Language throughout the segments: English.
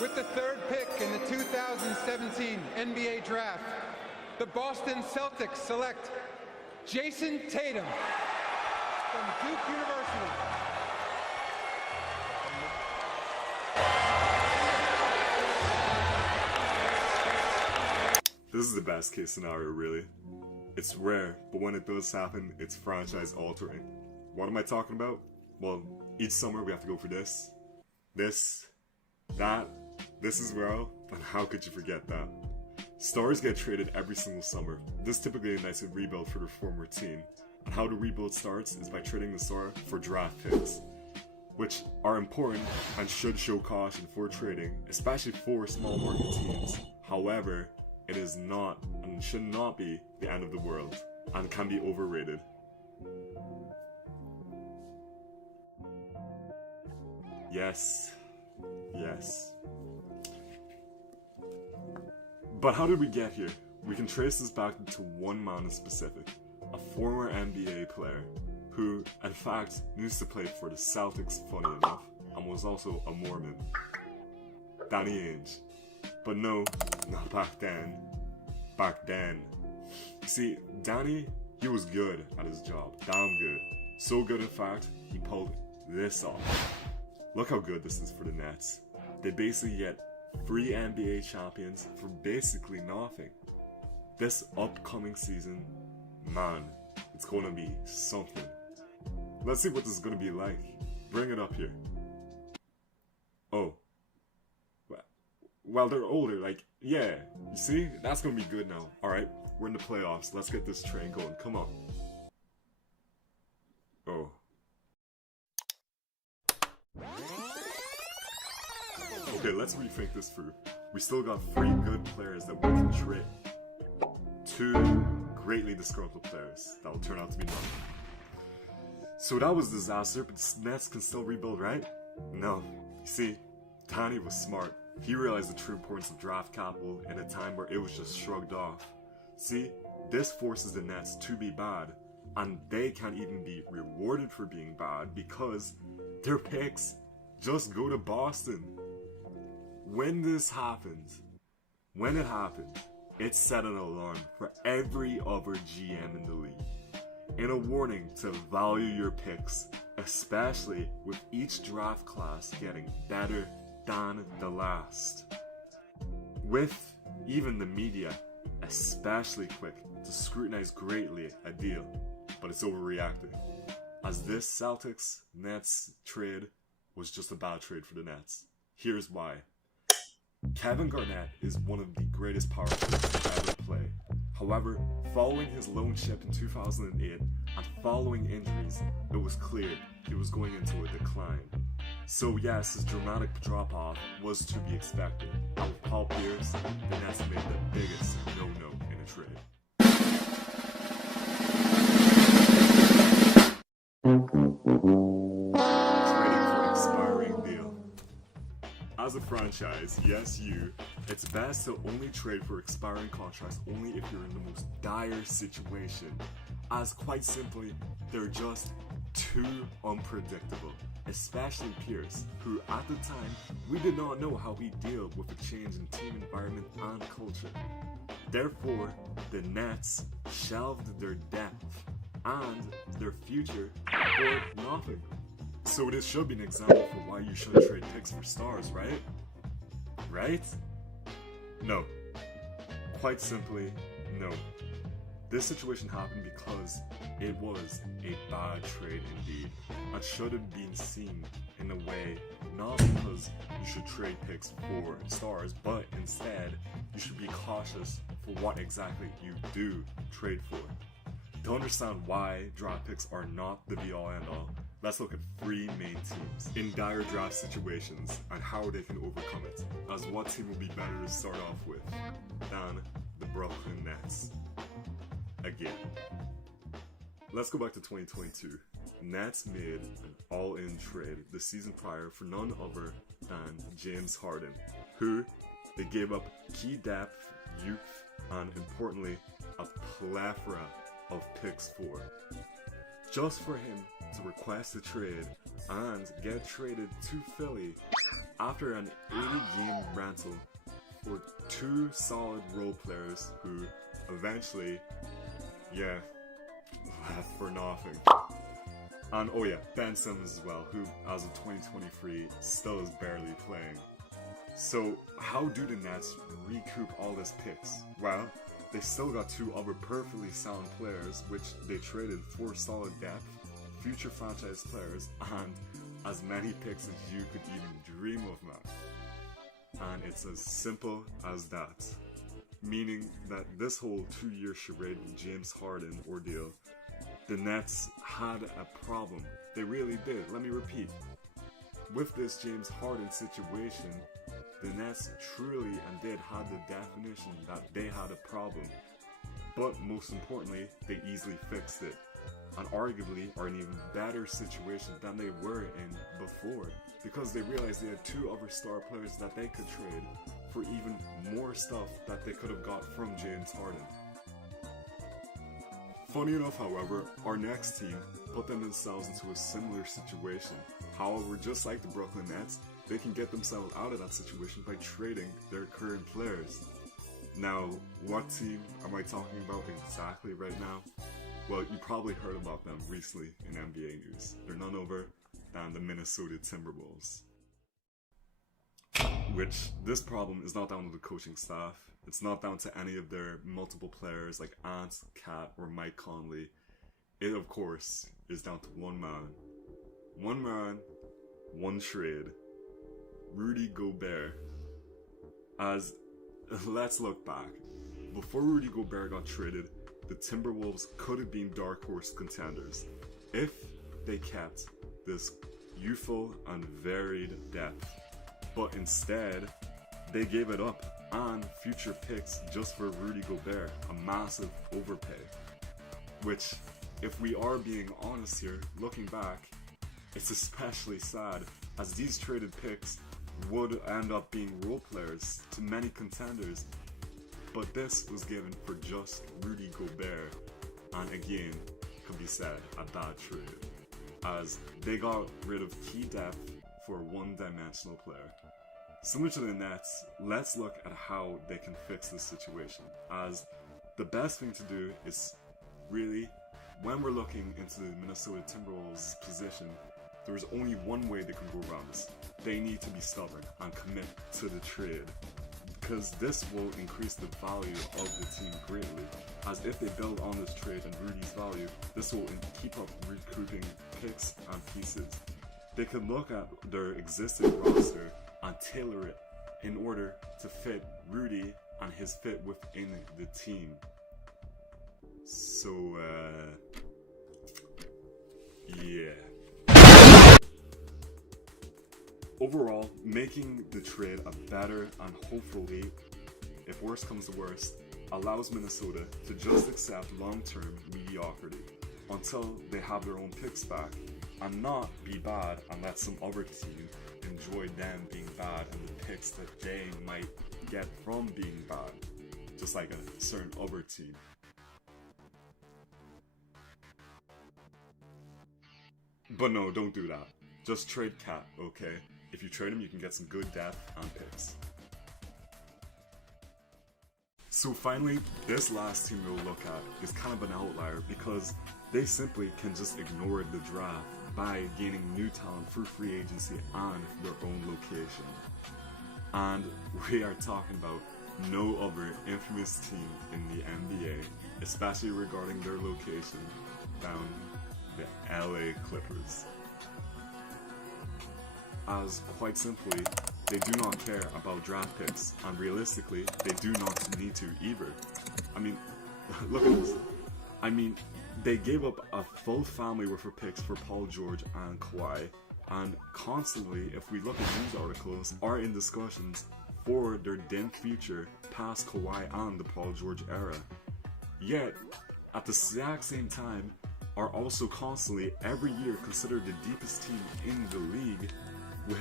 With the third pick in the 2017 NBA Draft, the Boston Celtics select Jason Tatum from Duke University. This is the best case scenario, really. It's rare, but when it does happen, it's franchise altering. What am I talking about? Well, each summer we have to go for this, that, this as well, and how could you forget that? Stars get traded every single summer. This typically ignites a rebuild for their former team. And how the rebuild starts is by trading the star for draft picks, which are important and should show caution for trading, especially for small market teams. However, it is not and should not be the end of the world and can be overrated. Yes. But how did we get here? We can trace this back to one man in specific, a former NBA player who, in fact, used to play for the Celtics, funny enough, and was also a Mormon. Danny Ainge. But no, not back then. Back then. See, Danny, he was good at his job. Damn good. So good, in fact, he pulled this off. Look how good this is for the Nets. They basically get 3 NBA champions for basically nothing. This upcoming season, man, it's gonna be something. Let's see what this is gonna be like. Bring it up here. Oh. Well, they're older, like, yeah. You see? That's gonna be good now. Alright, we're in the playoffs. Let's get this train going. Come on. Oh. Okay, let's rethink this through. We still got 3 good players that we can trade. 2 greatly disgruntled players that will turn out to be nothing. So that was a disaster, but the Nets can still rebuild, right? No. You see, Danny was smart. He realized the true importance of draft capital in a time where it was just shrugged off. See, this forces the Nets to be bad, and they can't even be rewarded for being bad because their picks just go to Boston. When this happens, it set an alarm for every other GM in the league. And a warning to value your picks, especially with each draft class getting better than the last. With even the media especially quick to scrutinize greatly a deal, but it's overreacting. As this Celtics-Nets trade was just a bad trade for the Nets. Here's why. Kevin Garnett is one of the greatest power forwards to ever play. However, following his loan ship in 2008 and following injuries, it was clear he was going into a decline. So yes, his dramatic drop-off was to be expected. And with Paul Pierce, the Nets made the biggest no-no in a trade. Trading for an expiring deal. As a franchise, yes you, it's best to only trade for expiring contracts only if you're in the most dire situation, as quite simply, they're just too unpredictable, especially Pierce, who at the time, we did not know how he'd deal with the change in team environment and culture. Therefore, the Nets shelved their depth and their future for nothing. So this should be an example for why you shouldn't trade picks for stars, right? Right? No. Quite simply, no. This situation happened because it was a bad trade indeed, and should have been seen in a way not because you should trade picks for stars, but instead you should be cautious for what exactly you do trade for. To understand why draft picks are not the be-all end-all, let's look at 3 main teams in dire draft situations and how they can overcome it, as what team will be better to start off with than the Brooklyn Nets. Again. Let's go back to 2022. Nets made an all-in trade the season prior for none other than James Harden, who they gave up key depth, youth, and importantly, a plethora of picks for. Just for him to request a trade and get traded to Philly after an 80-game rental for 2 solid role players who eventually, left for nothing. And oh yeah, Ben Simmons as well, who as of 2023 still is barely playing. So how do the Nets recoup all this picks? Well, they still got 2 other perfectly sound players, which they traded for solid depth, future franchise players, and as many picks as you could even dream of, man. And it's as simple as that. Meaning that this whole 2-year charade with James Harden ordeal, the Nets had a problem. They really did. Let me repeat. With this James Harden situation, the Nets truly and did have the definition that they had a problem. But most importantly, they easily fixed it. And arguably are in an even better situation than they were in before, because they realized they had 2 other star players that they could trade for even more stuff that they could have got from James Harden. Funny enough, however, our next team put themselves into a similar situation. However, just like the Brooklyn Nets, they can get themselves out of that situation by trading their current players. Now, what team am I talking about exactly right now? Well, you probably heard about them recently in NBA news. They're none other than the Minnesota Timberwolves. Which, this problem is not down to the coaching staff. It's not down to any of their multiple players like Ant, Cat, or Mike Conley. It, of course, is down to one man. One man, one trade. Rudy Gobert. As, let's look back. Before Rudy Gobert got traded, the Timberwolves could have been dark horse contenders if they kept this youthful and varied depth. But instead, they gave it up and future picks just for Rudy Gobert, a massive overpay. Which, if we are being honest here, looking back, it's especially sad, as these traded picks would end up being role players to many contenders. But this was given for just Rudy Gobert, and again, could be said a bad trade, as they got rid of key depth for a one-dimensional player. Similar to the Nets, let's look at how they can fix this situation, as the best thing to do is really, when we're looking into the Minnesota Timberwolves position, there's only one way they can go around this. They need to be stubborn and commit to the trade, because this will increase the value of the team greatly, as if they build on this trade and Rudy's value, this will keep up recouping picks and pieces. They could look at their existing roster and tailor it in order to fit Rudy and his fit within the team. So, yeah. Overall, making the trade a better and hopefully, if worse comes to worst, allows Minnesota to just accept long-term mediocrity until they have their own picks back, and not be bad and let some other team enjoy them being bad and the picks that they might get from being bad, just like a certain other team. But no, don't do that. Just trade Cat, okay? If you trade him, you can get some good depth and picks. So finally, this last team we'll look at is kind of an outlier because they simply can just ignore the draft by gaining new talent through free agency and their own location. And we are talking about no other infamous team in the NBA, especially regarding their location, than the LA Clippers. As quite simply, they do not care about draft picks, and realistically, they do not need to either. I mean, look at this. I mean, they gave up a full family worth of picks for Paul George and Kawhi, and constantly, if we look at news articles, are in discussions for their dim future past Kawhi and the Paul George era. Yet, at the exact same time, are also constantly, every year, considered the deepest team in the league, with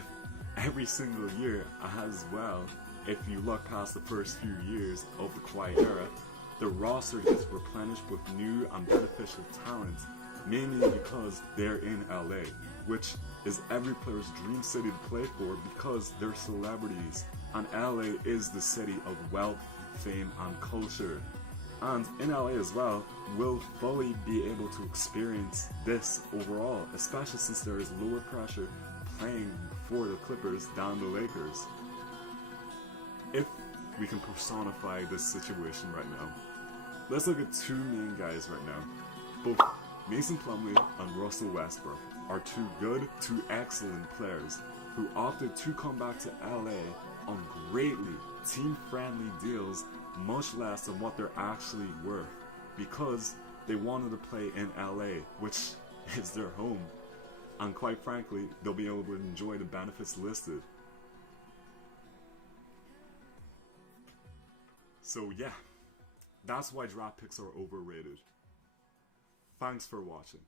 every single year as well. If you look past the first few years of the Kawhi era, the roster is replenished with new and beneficial talent, mainly because they're in LA, which is every player's dream city to play for because they're celebrities, and LA is the city of wealth, fame, and culture. And in LA as well, we'll fully be able to experience this overall, especially since there is lower pressure playing for the Clippers than the Lakers. If we can personify this situation right now, let's look at two main guys right now. Both Mason Plumlee and Russell Westbrook are two good, two excellent players who opted to come back to LA on greatly team-friendly deals, much less than what they're actually worth, because they wanted to play in LA, which is their home. And quite frankly, they'll be able to enjoy the benefits listed. So yeah, that's why draft picks are overrated. Thanks for watching.